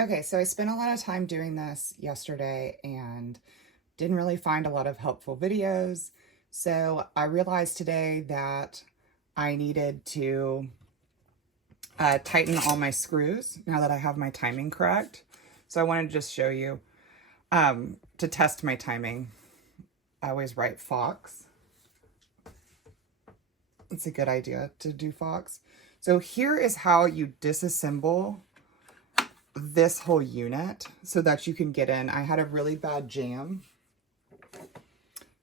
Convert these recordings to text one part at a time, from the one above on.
Okay, so I spent a lot of time doing this yesterday and didn't really find a lot of helpful videos. So I realized today that I needed to tighten all my screws now that I have my timing correct. So I wanted to just show you to test my timing. I always write Fox. It's a good idea to do Fox. So here is how you disassemble this whole unit so that you can get in. I had a really bad jam.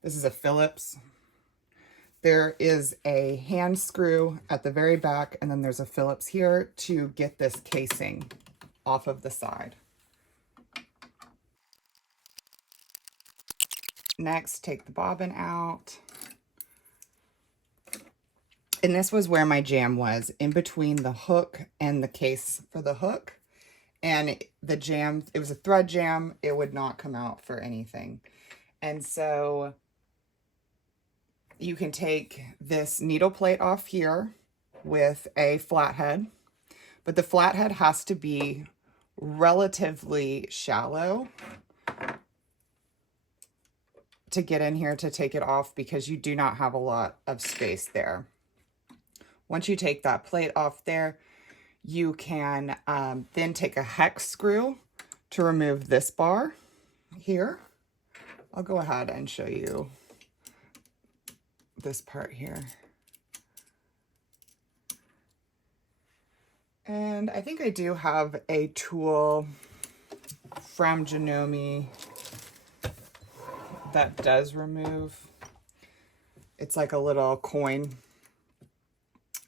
This is a Phillips. There is a hand screw at the very back, and then there's a Phillips here to get this casing off of the side. Next, take the bobbin out. And this was where my jam was, in between the hook and the case for the hook. And the jam, it was a thread jam. It would not come out for anything. And so you can take this needle plate off here with a flathead, but the flathead has to be relatively shallow to get in here to take it off because you do not have a lot of space there. Once you take that plate off there, you can then take a hex screw to remove this bar here. I'll go ahead and show you this part here. And I think I do have a tool from Janome that does remove. It's like a little coin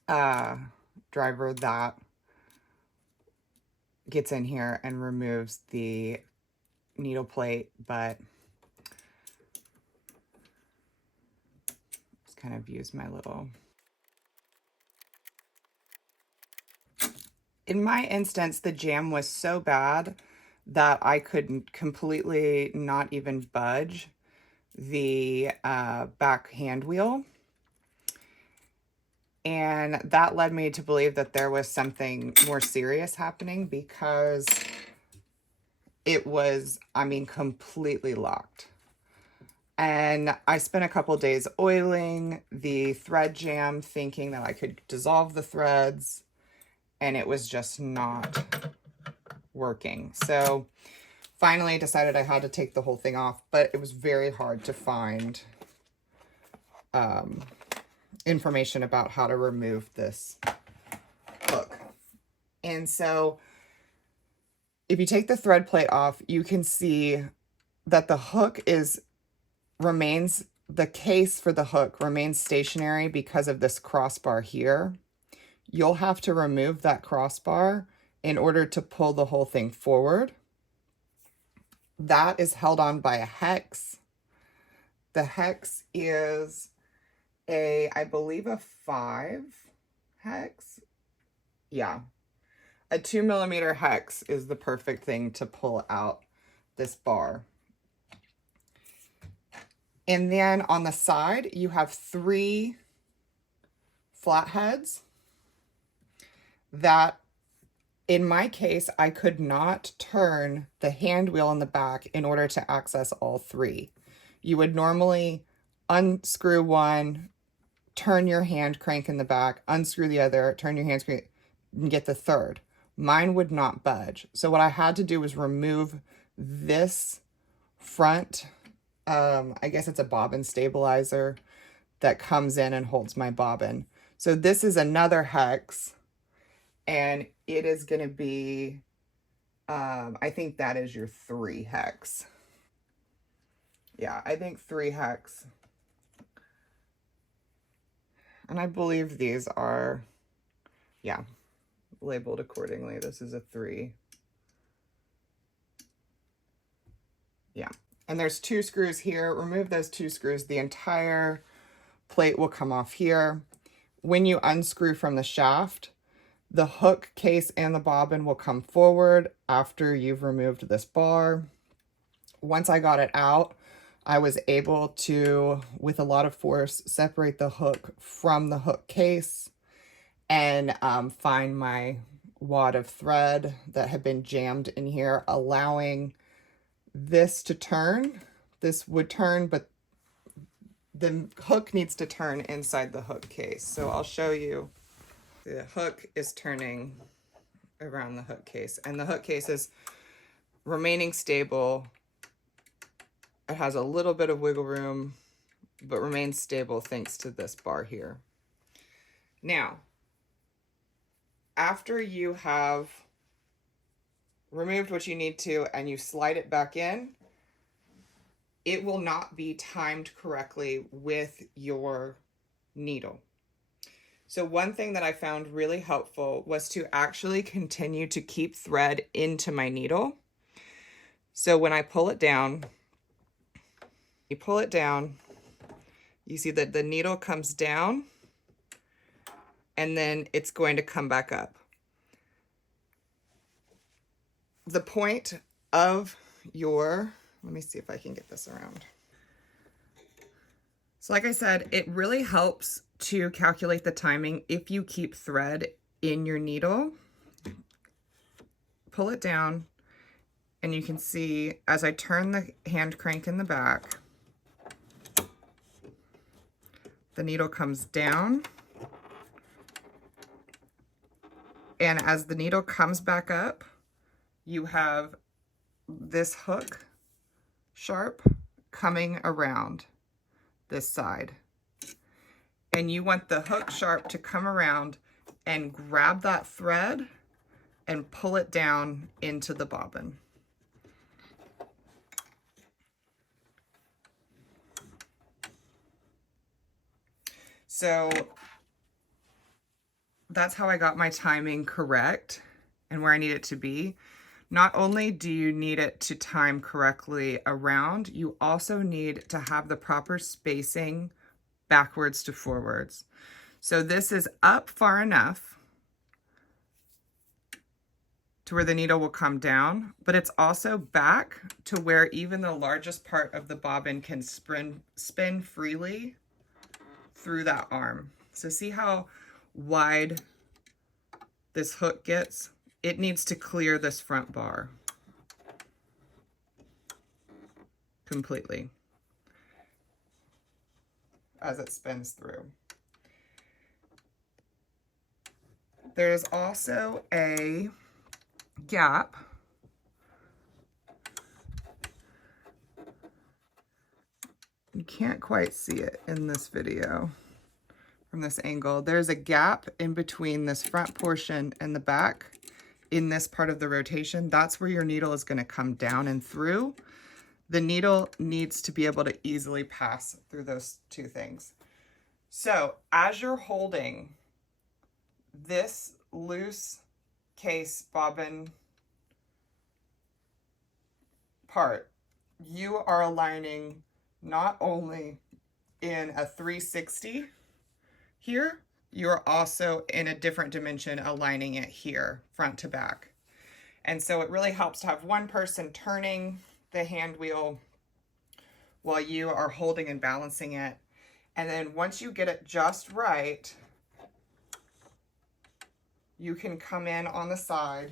driver that gets in here and removes the needle plate, but just kind of use my little. In my instance, the jam was so bad that I couldn't completely not even budge the back hand wheel. And that led me to believe that there was something more serious happening because it was, I mean, completely locked. And I spent a couple days oiling the thread jam, thinking that I could dissolve the threads, and it was just not working. So finally decided I had to take the whole thing off, but it was very hard to find information about how to remove this hook. And so if you take the thread plate off, you can see that the hook remains, the case for the hook remains stationary because of this crossbar here. You'll have to remove that crossbar in order to pull the whole thing forward. That is held on by a hex. The hex is I believe a 5 hex. Yeah. A 2mm hex is the perfect thing to pull out this bar. And then on the side, you have 3 flatheads that, in my case, I could not turn the hand wheel in the back in order to access all 3. You would normally unscrew one, turn your hand crank in the back, unscrew the other, turn your hand crank, and get the third. Mine would not budge. So what I had to do was remove this front, I guess it's a bobbin stabilizer that comes in and holds my bobbin. So this is another hex, and it is going to be, I think that is your 3 hex. Yeah, I think 3 hex. And I believe these are, yeah, labeled accordingly. This is a 3. Yeah. And there's 2 screws here. Remove those 2 screws. The entire plate will come off here. When you unscrew from the shaft, the hook, case, and the bobbin will come forward after you've removed this bar. Once I got it out, I was able to, with a lot of force, separate the hook from the hook case and find my wad of thread that had been jammed in here, allowing this to turn. This would turn, but the hook needs to turn inside the hook case. So I'll show you. The hook is turning around the hook case, and the hook case is remaining stable. It has a little bit of wiggle room, but remains stable thanks to this bar here. Now, after you have removed what you need to and you slide it back in, it will not be timed correctly with your needle. So one thing that I found really helpful was to actually continue to keep thread into my needle. So when I pull it down, you pull it down, you see that the needle comes down and then it's going to come back up. The point of your, let me see if I can get this around. So like I said, it really helps to calculate the timing if you keep thread in your needle. Pull it down and you can see as I turn the hand crank in the back, the needle comes down, and as the needle comes back up, you have this hook sharp coming around this side. And you want the hook sharp to come around and grab that thread and pull it down into the bobbin. So that's how I got my timing correct and where I need it to be. Not only do you need it to time correctly around, you also need to have the proper spacing backwards to forwards. So this is up far enough to where the needle will come down, but it's also back to where even the largest part of the bobbin can spin freely through that arm. So see how wide this hook gets? It needs to clear this front bar completely as it spins through. There's also a gap you can't quite see it in this video from this angle. There's a gap in between this front portion and the back in this part of the rotation. That's where your needle is going to come down and through. The needle needs to be able to easily pass through those two things. So as you're holding this loose case bobbin part, you are aligning not only in a 360 here, you're also in a different dimension aligning it here, front to back. And so it really helps to have one person turning the hand wheel while you are holding and balancing it. And then once you get it just right, you can come in on the side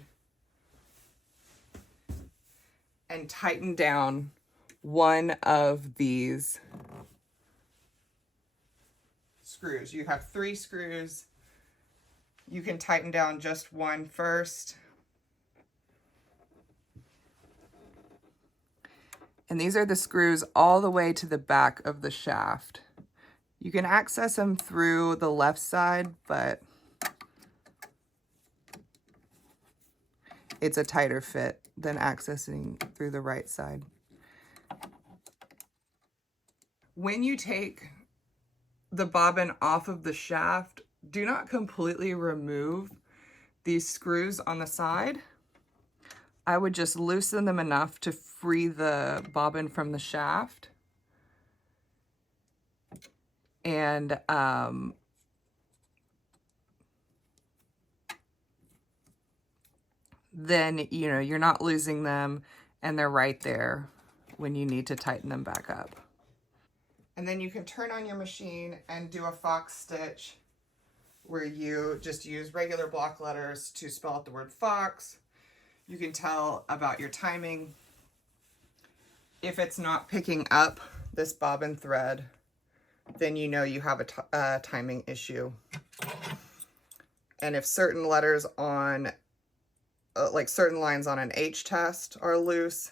and tighten down one of these screws. You have 3 screws. You can tighten down just one first. And these are the screws all the way to the back of the shaft. You can access them through the left side, but it's a tighter fit than accessing through the right side. When you take the bobbin off of the shaft, do not completely remove these screws on the side. I would just loosen them enough to free the bobbin from the shaft. And then, you know, you're not losing them and they're right there when you need to tighten them back up. And then you can turn on your machine and do a fox stitch where you just use regular block letters to spell out the word fox. You can tell about your timing. If it's not picking up this bobbin thread, then you know you have a timing issue. And if certain letters on, like certain lines on an H test are loose,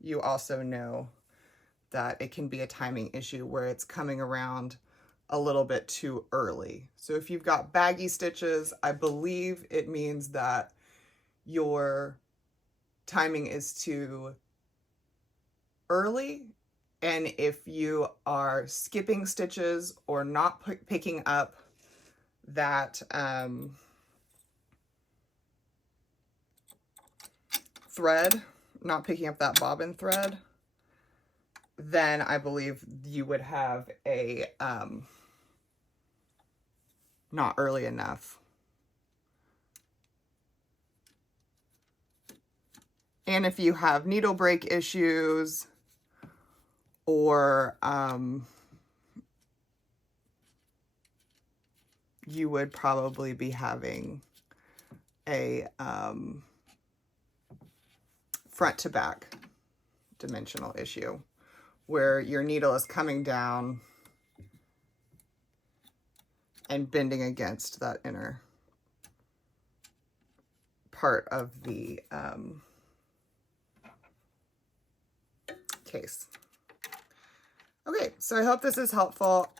you also know that it can be a timing issue where it's coming around a little bit too early. So if you've got baggy stitches, I believe it means that your timing is too early. And if you are skipping stitches or not picking up that thread, not picking up that bobbin thread, then I believe you would have a not early enough. And if you have needle break issues, or you would probably be having a front to back dimensional issue where your needle is coming down and bending against that inner part of the case. Okay, so I hope this is helpful.